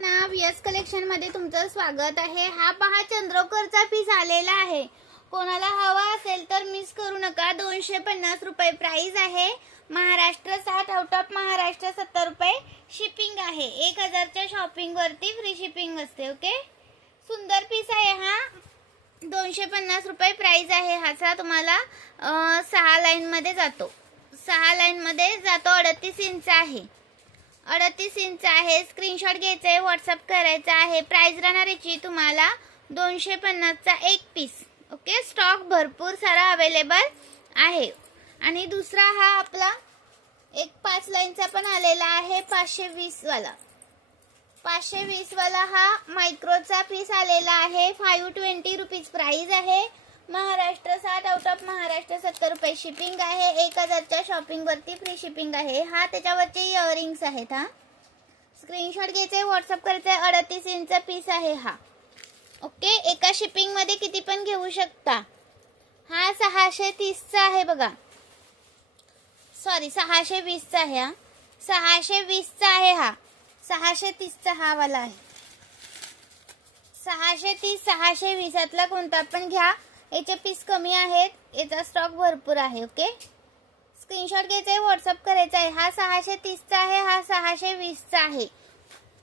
ना VS collection मध्ये तुमचं स्वागत आहे। हा पहा चंद्रकोरचा पीस आलेला आहे। कोणाला हवा असेल तर मिस करू नका। 250 रुपये प्राइस आहे। महाराष्ट्र 60, आउट ऑफ महाराष्ट्र 70 रुपये शिपिंग आहे। 1000 च्या शॉपिंग वरती फ्री शिपिंग असते। ओके, सुंदर पीस आहे हा। 250 रुपये प्राइस आहे। हाचा तुम्हाला 6 लाईन मध्ये जातो। 6 लाईन मध्ये जातो। 38 इंच आहे। 38 इंच आहे। स्क्रीनशॉट घ्यायचा आहे, व्हॉट्सअप करायचा आहे। प्राइस राहणार याची तुम्हाला 250 चा एक पीस। ओके, स्टॉक भरपूर सारा अवेलेबल आहे। आणि दुसरा हा आपला एक 5 लाईनचा पण आलेला आहे। 520 वाला 520 वाला हा मायक्रोचा पीस आलेला आहे। 520 रुपीज प्राइस आहे। महाराष्ट्र 60, आउट ऑफ महाराष्ट्र 70 रुपये शिपिंग आहे। 1000 च्या शॉपिंग वरती फ्री शिपिंग आहे। हा त्याच्यावरचे इयरिंग्स आहेत। हा स्क्रीनशॉट घ्यायचा, व्हॉट्सअप करायचा। 38 इंच पीस आहे हा। ओके, एका शिपिंग मध्ये किती पण घेऊ शकता। हा 630 चा आहे बघा, सॉरी 620 चा आहे। हा 620 चा आहे। हा 630 चा हा वाला आहे। 630 620 यातला कोणता पण घ्या। याचे पीस कमी आहेत, याचा स्टॉक भरपूर आहे। ओके, स्क्रीनशॉट घ्यायचा आहे, व्हॉट्सअप करायचा आहे। हा 630 चा आहे। हा 620 चा आहे।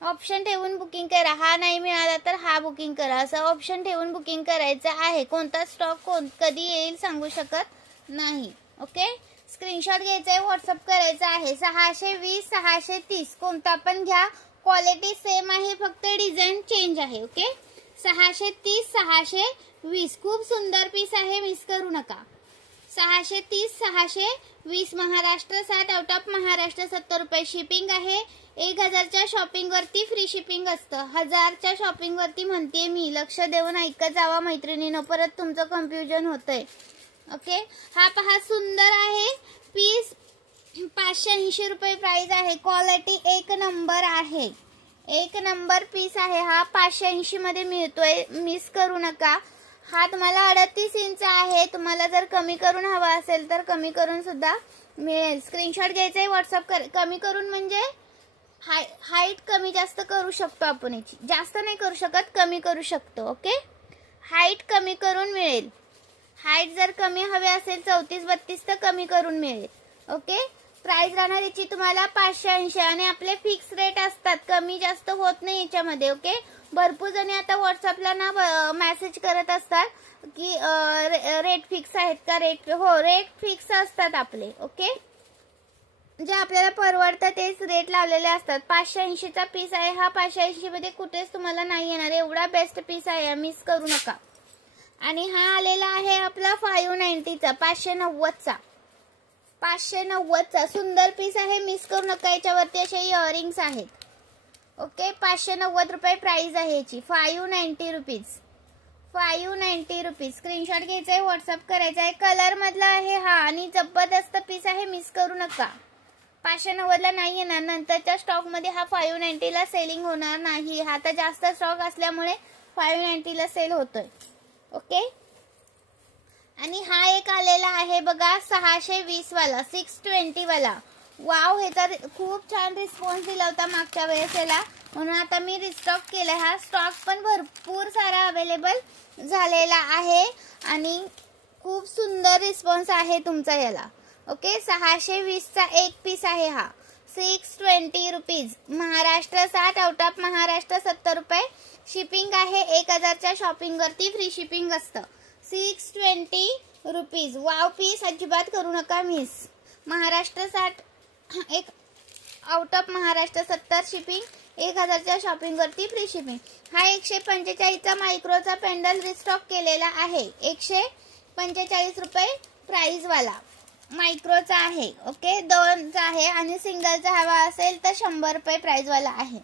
ऑप्शन ठेवून बुकिंग करा। हा नाही मिळाला तर हा बुकिंग करा, असं ऑप्शन ठेवून बुकिंग करायचं आहे। कोणता स्टॉक कधी येईल सांगू शकत नाही। ओके, स्क्रीनशॉट घ्यायचा आहे, व्हॉट्सअप करायचा आहे। 620 630 कोणता पण घ्या, क्वालिटी सेम आहे, फक्त डिझाइन चेंज आहे। ओके, 630 620 खूप सुंदर पीस आहे, मिस करू नका। 630 620 महाराष्ट्र 60, आउट ऑफ महाराष्ट्र 70 रुपये शिपिंग आहे। 1000 च्या शॉपिंग वरती फ्री शिपिंग असतं। 1000 च्या शॉपिंग वरती म्हणते मी, लक्ष देऊन ऐकत जावा मैत्रिणींनो, परत तुमचं कन्फ्युजन होतंय। ओके, हा पहा सुंदर आहे पीस। 580 रुपये प्राइस आहे। क्वालिटी एक नंबर आहे, एक नंबर पीस आहे। हा 580 मध्ये मिळतोय, मिस करू नका। हा तुम्हाला 38 इंच आहे। तुम्हाला जर कमी करून हवा असेल तर कमी करून सुद्धा मिळेल। स्क्रीनशॉट घ्यायचा आहे, व्हॉट्सअप कमी करून म्हणजे हाईट कमी जास्त करू शकतो आपण। याची जास्त नाही करू शकत, कमी करू शकतो। ओके, हाईट कमी करून मिळेल। हाईट जर कमी हवे असेल 34 32 तर कमी करून मिळेल। ओके, प्राइस राहणार याची तुम्हाला 580 आणि आपले फिक्स रेट असतात, कमी जास्त होत नाही याच्यामध्ये। ओके, भरपूर जणी आता व्हॉट्सअपला ना मेसेज करत असतात की रेट फिक्स आहेत का। रेट हो, रेट फिक्स असतात आपले। ओके, जे आपल्याला परवडतं तेच रेट लावलेले असतात। 580 चा पीस आहे हा। 580 मध्ये कुठेच तुम्हाला नाही येणार, एवढा बेस्ट पीस आहे, मिस करू नका। आणि हा आलेला आहे आपला 590 चा 590 चा 590 चा सुंदर पीस आहे, मिस करू नका। याच्यावरती असे इयरिंग्स आहेत। ओके, 590 रुपये प्राइस आहे याची। 590 रुपीज 590 रुपीज। स्क्रीनशॉट घ्यायचा आहे, व्हॉट्सअप करायचा आहे। कलर मधला आहे हा आणि जबरदस्त पीस आहे, मिस करू नका। 590 ला नाही येणार, नंतरच्या स्टॉक मध्ये हा 590 ला सेलिंग होणार नाही। हा तर जास्त स्टॉक असल्यामुळे 590 ला सेल होतोय। ओके, आणि हा एक आलेला आहे बघा 620 वाला 620 वाला। वाव, ह्याचा खूप छान रिस्पॉन्स दिला होता मागच्या वेळेस याला, म्हणून आता मी रिस्टॉक केला। हा स्टॉक पण भरपूर सारा अवेलेबल झालेला आहे आणि खूप सुंदर रिस्पॉन्स आहे तुमचा याला। ओके, 620 चा एक पीस आहे हा। 620 rupees. Maharashtra 60, out of Maharashtra 70 रुपये शिपिंग आहे। 1000 च्या शॉपिंग वरती फ्री शिपिंग असतं। 620 रुपीज। वाव पीस, अजिबात करू नका मिस। महाराष्ट्र 60, एक आउट ऑफ महाराष्ट्र 70 शिपिंग। 1000 च्या शॉपिंग वरती फ्री शिपिंग। हा 145 चा मायक्रोचा पेंडल रिस्टॉक केलेला आहे। 145 रुपये प्राइस वाला मायक्रोचा आहे। ओके, 2 चा आहे आणि सिंगलचा हवा असेल तर 100 रुपये प्राइस वाला आहे।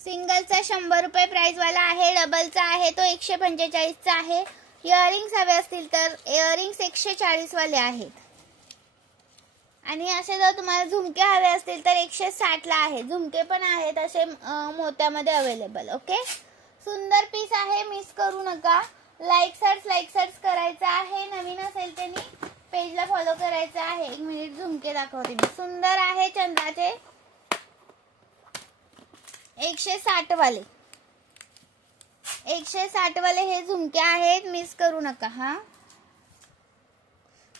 सिंगलचा 100 रुपये प्राइस वाला आहे। डबलचा आहे तो 145 चा आहे। इयरिंग्स हवे असतील तर इयरिंग्स 140 वाले आहेत। आणि असे जर तुम्हाला झुमके हवे असतील तर 160 ला आहे। झुमके पण आहेत असे मोत्यामध्ये अवेलेबल। ओके, सुंदर पीस आहे, मिस करू नका। लाईक सर्च करायचा आहे। नवीन असेल त्यांनी पेजला फॉलो करायचं आहे। 1 मिनिट झुमके दाखवते मी। सुंदर आहे चंद्राचे, 160 वाले 160 वाले हे झुमके आहेत, मिस करू नका हा.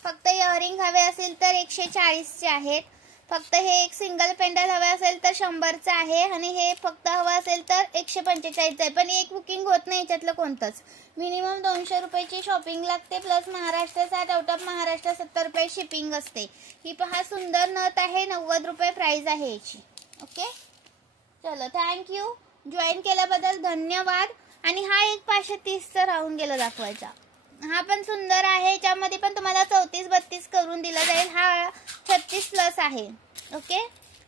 फक्त इयरिंग हवे असेल तर 140 चे आहेत. फक्त हे एक सिंगल पेंडल हवे असेल तर 100चं आहे आणि हे फक्त हवं असेल तर 145 आहे. पण एक बुकिंग होत नाही याच्यातलं कोणतंच. मिनिमम 200 रुपयाची शॉपिंग लागते प्लस महाराष्ट्रात आउट ऑफ महाराष्ट्र 70 रुपये शिपिंग असते. ही पहा सुंदर नथ आहे, 90 रुपये प्राइस आहे याची. ओके चलो थँक्यू. जॉईन केल्याबद्दल धन्यवाद. आणि हा एक 530चा राहून गेला दाखवायचा. हा पण सुंदर आहे, याच्यामध्ये पण तुम्हाला 34-32 करून दिला जाईल. हा 36 प्लस आहे. ओके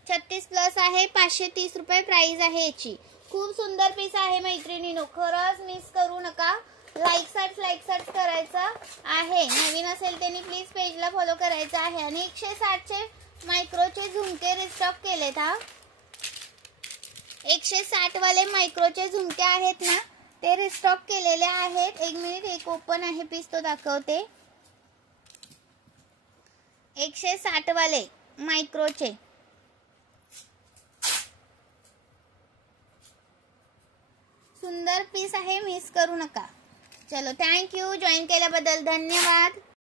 36 प्लस आहे, 530 रुपये प्राइस आहे याची. खूप सुंदर पीस आहे मैत्रिणींनो, खरंच मिस करू नका. लाईक सर्च करायचं आहे. नवीन असेल त्यांनी प्लीज पेजला फॉलो करायचं आहे. आणि 160चे मायक्रोचे झुमके रिस्टॉक केलेत. हा 160 वाले मायक्रोचे झुमके आहेत ना, ते रिस्टॉक केलेले आहेत. एक मिनिट, एक ओपन आहे पीस तो दाखवते. 160 वाले मायक्रोचे सुंदर पीस आहे, मिस करू नका. चलो थँक्यू. जॉईन केल्याबद्दल धन्यवाद.